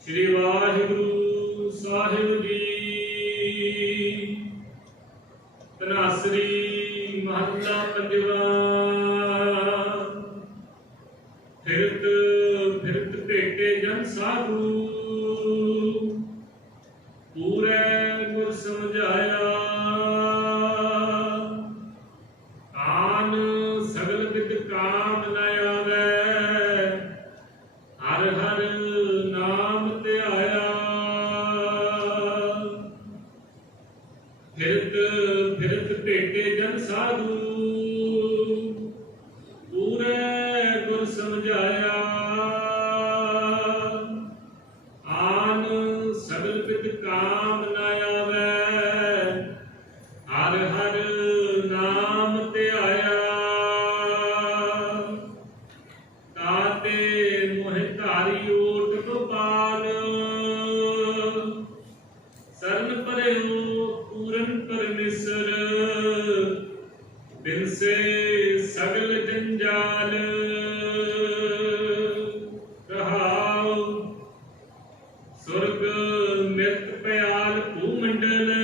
ਸ੍ਰੀ ਵਾਹਿਗੁਰੂ ਸਾਹਿਬ ਜੀ। ਤਨਾਸਰੀ ਮਹੱਲਾ ਪੰਜਵਾ। ਫਿਰਤ ਫਿਰਤ ਭੇਟੇ ਜਨ ਸਾਧੂ। ਫਿਰਤ ਭੇਟੇ ਜਨ ਸਾਧੂ। ਪੂਰੇ ਗੁਰ ਸਮਝਾਇਆ। ਆਨ ਸਗਲ ਵਿਦ ਕਾਮ ਨਾ ਆਵੇ, ਹਰ ਹਰ ਨਾਮ ਧਿਆਇਆ। ਤਾਤੇ ਬਿਨਸੇ ਸਗਲ ਜੰਜਾਲ ਰਹਾਉ ਸੁਰਗ ਮਿਰਤ ਪਿਆਲ ਭੂਮੰਡਲ ਸਗਲ